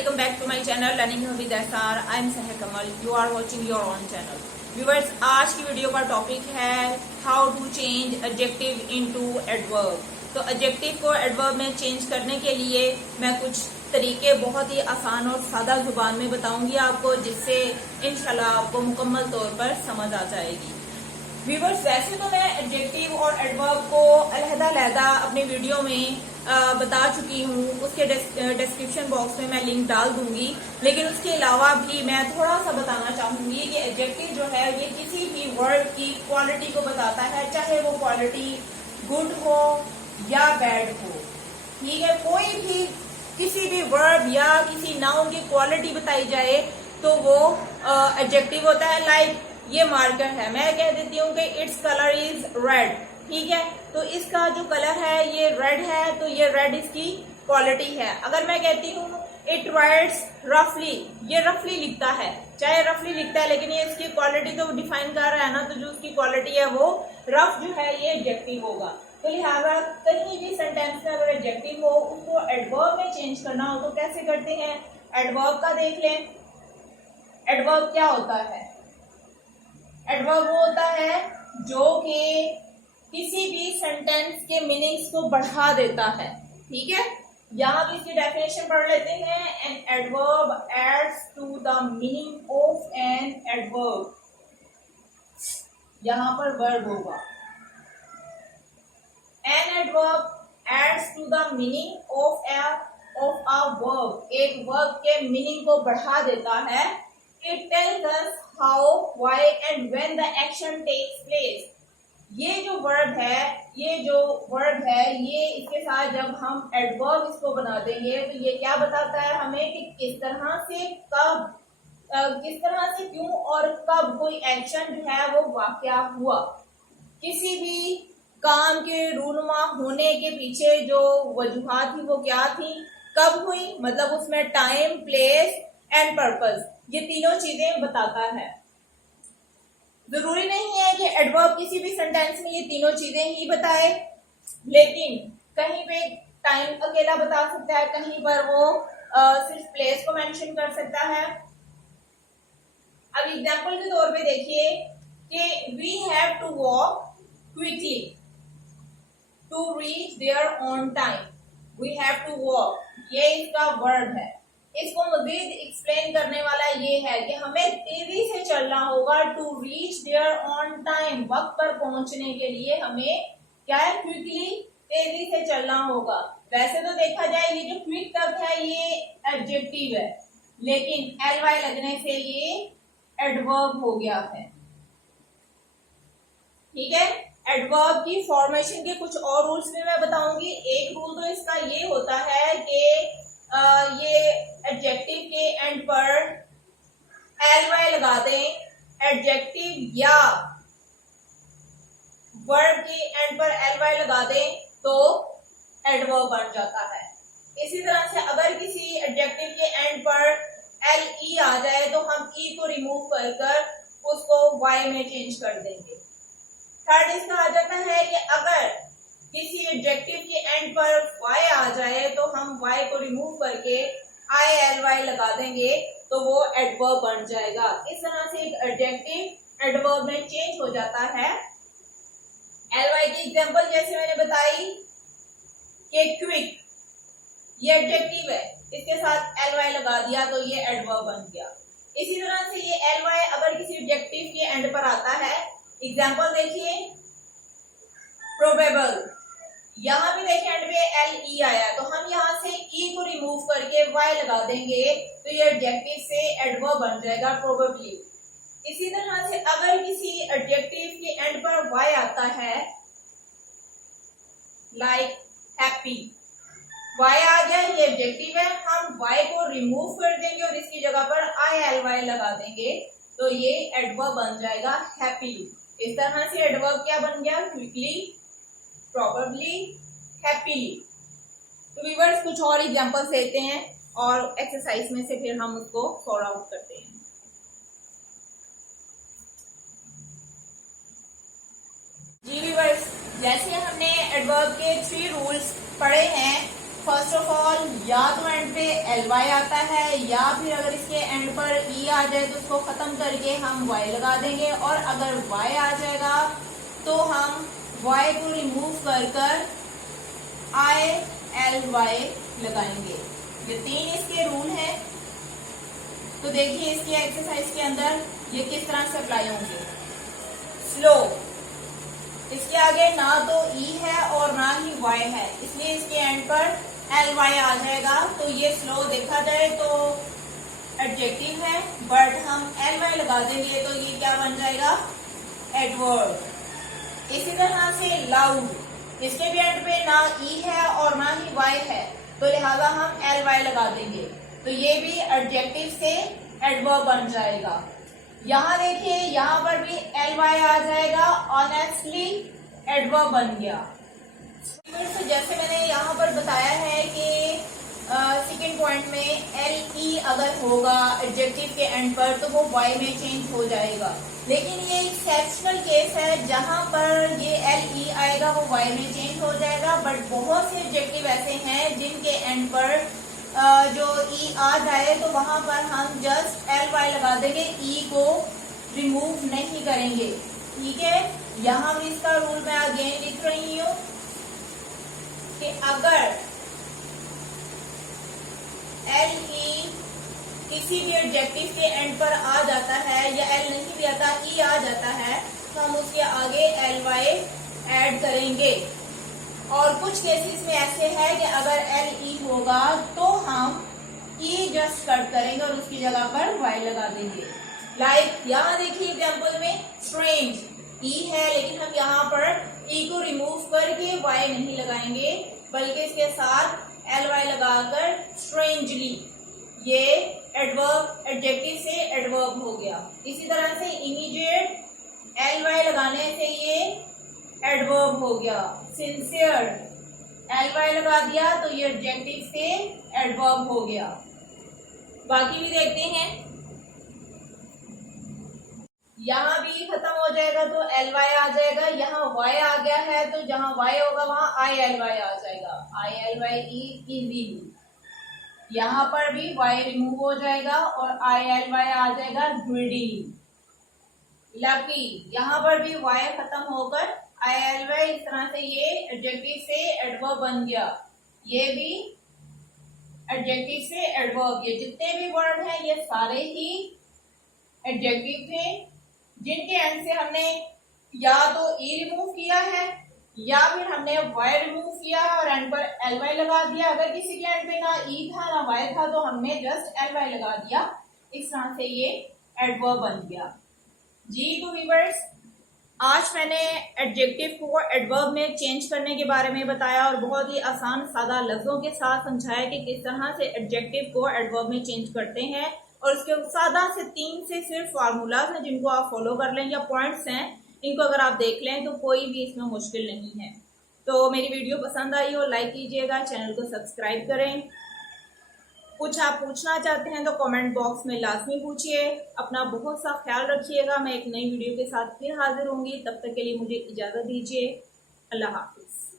Welcome back to my channel learning with SR. I am Sahar Kamal. You are watching your own channel. Viewers, आज की video का topic है how to change adjective into adverb. तो adjective को adverb में change करने के लिए मैं कुछ तरीके बहुत ही आसान और सादा जुबान में बताऊंगी आपको, जिससे इंशाल्लाह आपको मुकम्मल तौर पर समझ आ जाएगी। व्यूअर्स, वैसे तो मैं एडजेक्टिव और एडवर्ब को अलहदा अपने वीडियो में बता चुकी हूँ, उसके डिस्क्रिप्शन बॉक्स में मैं लिंक डाल दूंगी। लेकिन उसके अलावा भी मैं थोड़ा सा बताना चाहूंगी कि एडजेक्टिव जो है ये किसी भी वर्ड की क्वालिटी को बताता है, चाहे वो क्वालिटी गुड हो या बैड हो। ठीक है, कोई भी किसी भी वर्ब या किसी नाउन की क्वालिटी बताई जाए तो वो एडजेक्टिव होता है। लाइक ये मार्कर है, मैं कह देती हूँ कि इट्स कलर इज रेड। ठीक है, तो इसका जो कलर है ये रेड है, तो ये रेड इसकी क्वालिटी है। अगर मैं कहती हूँ इट राइट्स रफली, ये रफली लिखता है, चाहे रफली लिखता है लेकिन ये इसकी क्वालिटी तो डिफाइन कर रहा है ना, तो जो उसकी क्वालिटी है वो रफ जो है ये एडजेक्टिव होगा। तो लिहाजा कहीं भी सेंटेंस में अगर एडजेक्टिव हो उसको एडवर्ब में चेंज करना हो तो कैसे करते हैं, एडवर्ब का देख लें। एडवर्ब क्या होता है? एडवर्ब वो होता है जो कि किसी भी सेंटेंस के मीनिंग्स को बढ़ा देता है। ठीक है, यहाँ भी इसकी डेफिनेशन पढ़ लेते हैं। An adverb adds to the meaning of an adverb. यहाँ पर वर्ब होगा। An adverb adds to the meaning of a verb. एक वर्ब के मीनिंग को बढ़ा देता है। It tells us how, why and when the action takes place. ये जो वर्ब है ये इसके साथ जब हम एडवर्ब इसको बना देंगे तो ये क्या बताता है हमें कि किस तरह से कब, किस तरह से क्यों और कब कोई एक्शन जो है वो वाकया हुआ। किसी भी काम के रूनुमा होने के पीछे जो वजूहात थी वो क्या थी, कब हुई, मतलब उसमें टाइम, प्लेस एंड पर्पस, ये तीनों चीजें बताता है। जरूरी नहीं है कि एडवर्ब किसी भी सेंटेंस में ये तीनों चीजें ही बताए, लेकिन कहीं पे टाइम अकेला बता सकता है, कहीं पर वो सिर्फ प्लेस को मेंशन कर सकता है। अब एग्जांपल के तौर पे देखिए कि we have to walk quickly to reach there on time. We have to walk, ये इसका वर्ब है। इसको मजीद एक्सप्लेन करने वाला ये है कि हमें तेजी से चलना होगा to reach there on time. वक्त पर पहुंचने के लिए हमें क्या है, क्विकली, तेजी से चलना होगा। वैसे तो देखा जाए ये जो क्विक तक है ये एडजेक्टिव है, लेकिन ly लगने से ये एडवर्ब हो गया है। ठीक है, एडवर्ब की फॉर्मेशन के कुछ और रूल्स भी मैं बताऊंगी। एक रूल तो इसका ये होता है कि ये एडजेक्टिव के एंड पर ly लगा दें, एडजेक्टिव या वर्ब के एंड पर ly लगा दें तो एडवर्ब बन जाता है। इसी तरह से अगर किसी एडजेक्टिव के एंड पर le आ जाए तो हम e को रिमूव कर उसको y में चेंज कर देंगे। थर्ड इसका आ जाता है कि अगर किसी एडजेक्टिव के एंड पर y आ जाए तो हम y को रिमूव करके ily लगा देंगे तो वो एडवर्ब बन जाएगा। इस तरह से एक एडजेक्टिव एडवर्ब में चेंज हो जाता है। ly की एग्जांपल जैसे मैंने बताई कि क्विक, ये एडजेक्टिव है, इसके साथ ly लगा दिया तो ये एडवर्ब बन गया। इसी तरह से ये ly अगर किसी एडजेक्टिव के एंड पर आता है, एग्जांपल देखिए प्रोबेबल, यहाँ भी देखिए एंड पे le आया तो हम यहाँ से e को रिमूव करके y लगा देंगे तो ये एडजेक्टिव से एडवर्ब बन जाएगा प्रोबेबली। इसी तरह से अगर किसी एडजेक्टिव के एंड पर y आता है, लाइक हैप्पी, y आ गया, ये एडजेक्टिव है, हम y को रिमूव कर देंगे और इसकी जगह पर ily लगा देंगे तो ये एडवर्ब बन जाएगा हैप्पीली। इस तरह से एडवर्ब क्या बन गया, क्विकली, प्रॉबेबली, हैप्पीली। तो व्यूअर्स कुछ और एग्जांपल्स लेते हैं और एक्सरसाइज में से फिर हम उसको सॉर्ट आउट करते हैं। जी व्यूअर्स, जैसे हमने एडवर्ब के 3 रूल्स पढ़े हैं फर्स्ट ऑफ ऑल या तो एंड पे ly आता है, या फिर अगर इसके एंड पर e आ जाए तो उसको खत्म करके हम y लगा देंगे, और अगर y आ जाएगा तो हम y को रिमूव कर कर ily लगाएंगे। ये 3 इसके रूल हैं। तो देखिए इसकी एक्सरसाइज के अंदर ये किस तरह से अप्लाई होंगे। स्लो, इसके आगे ना तो e है और ना ही y है, इसलिए इसके एंड पर ly आ जाएगा। तो ये स्लो देखा जाए तो एडजेक्टिव है, बट हम ly लगा देंगे तो ये क्या बन जाएगा, एडवर्ब। इसी तरह से लाउड, इसके भी एंड पे ना e है और ना ही y है, तो लिहाजा हम ly लगा देंगे, तो ये भी एडजेक्टिव से एडवर्ब बन जाएगा। यहाँ देखिए यहाँ पर भी ly आ जाएगा, ऑनेस्टली एडवर्ब बन गया। तो जैसे मैंने यहाँ पर बताया है कि सेकेंड पॉइंट में le अगर होगा एडजेक्टिव के एंड पर तो वो y में चेंज हो जाएगा, लेकिन ये एक्सेप्शनल केस है जहां पर ये le आएगा वो y में चेंज हो जाएगा। बट बहुत से एडजेक्टिव ऐसे हैं जिनके एंड पर जो e आ जाए तो वहां पर हम जस्ट ly लगा देंगे, e को रिमूव नहीं करेंगे। ठीक है, यहाँ भी इसका रूल मैं अगेन लिख रही हूँ कि अगर le किसी भी एडजेक्टिव के एंड पर आ जाता है, या l नहीं भी आता, e आ जाता है, तो हम उसके आगे ly ऐड करेंगे। और कुछ केसेस में ऐसे है कि अगर le होगा तो हम e जस्ट कट करेंगे और उसकी जगह पर y लगा देंगे। लाइक यहाँ देखिए एग्जाम्पल में स्ट्रेंज e है, लेकिन हम यहाँ पर e को रिमूव करके y नहीं लगाएंगे, बल्कि इसके साथ ly लगाकर स्ट्रेंजली, ये एडवर्ब एडजेक्टिव से एडवर्ब हो गया। इसी तरह से इमीडिएट ly लगाने से ये एडवर्ब हो गया। सिंसियर ly लगा दिया तो ये एडजेक्टिव से एडवर्ब हो गया। बाकी भी देखते हैं, यहाँ भी खत्म हो जाएगा तो ly आ जाएगा, यहाँ y आ गया है तो जहां y होगा वहां ily आ जाएगा, इली। यहाँ पर भी y रिमूव हो जाएगा और ily आ जाएगा, ग्रीडी। लकी, यहाँ पर भी y खत्म होकर ily, इस तरह से ये एडजेक्टिव से एडवर्ब बन गया। ये भी एडजेक्टिव से एडवर्ब, ये जितने भी वर्ड हैं ये सारे ही एडजेक्टिव थे जिनके एंड से हमने या तो e रिमूव किया है या फिर हमने y रिमूव किया है और एंड पर ly लगा दिया। अगर किसी के एंड पे ना e था ना y था तो हमने जस्ट ly लगा दिया, इस तरह से ये एडवर्ब बन गया। जी तो व्यूअर्स, आज मैंने एडजेक्टिव को एडवर्ब में चेंज करने के बारे में बताया और बहुत ही आसान सादा लफ्जों के साथ समझाया कि किस तरह से एडजेक्टिव को एडवर्ब में चेंज करते हैं। और उसके सादा से 3 से सिर्फ फार्मूलाज हैं जिनको आप फॉलो कर लें, या पॉइंट्स हैं, इनको अगर आप देख लें तो कोई भी इसमें मुश्किल नहीं है। तो मेरी वीडियो पसंद आई हो लाइक कीजिएगा, चैनल को सब्सक्राइब करें। कुछ आप पूछना चाहते हैं तो कमेंट बॉक्स में लाजमी पूछिए। अपना बहुत सा ख्याल रखिएगा। मैं एक नई वीडियो के साथ फिर हाजिर होंगी, तब तक के लिए मुझे इजाज़त दीजिए। अल्लाह हाफिज।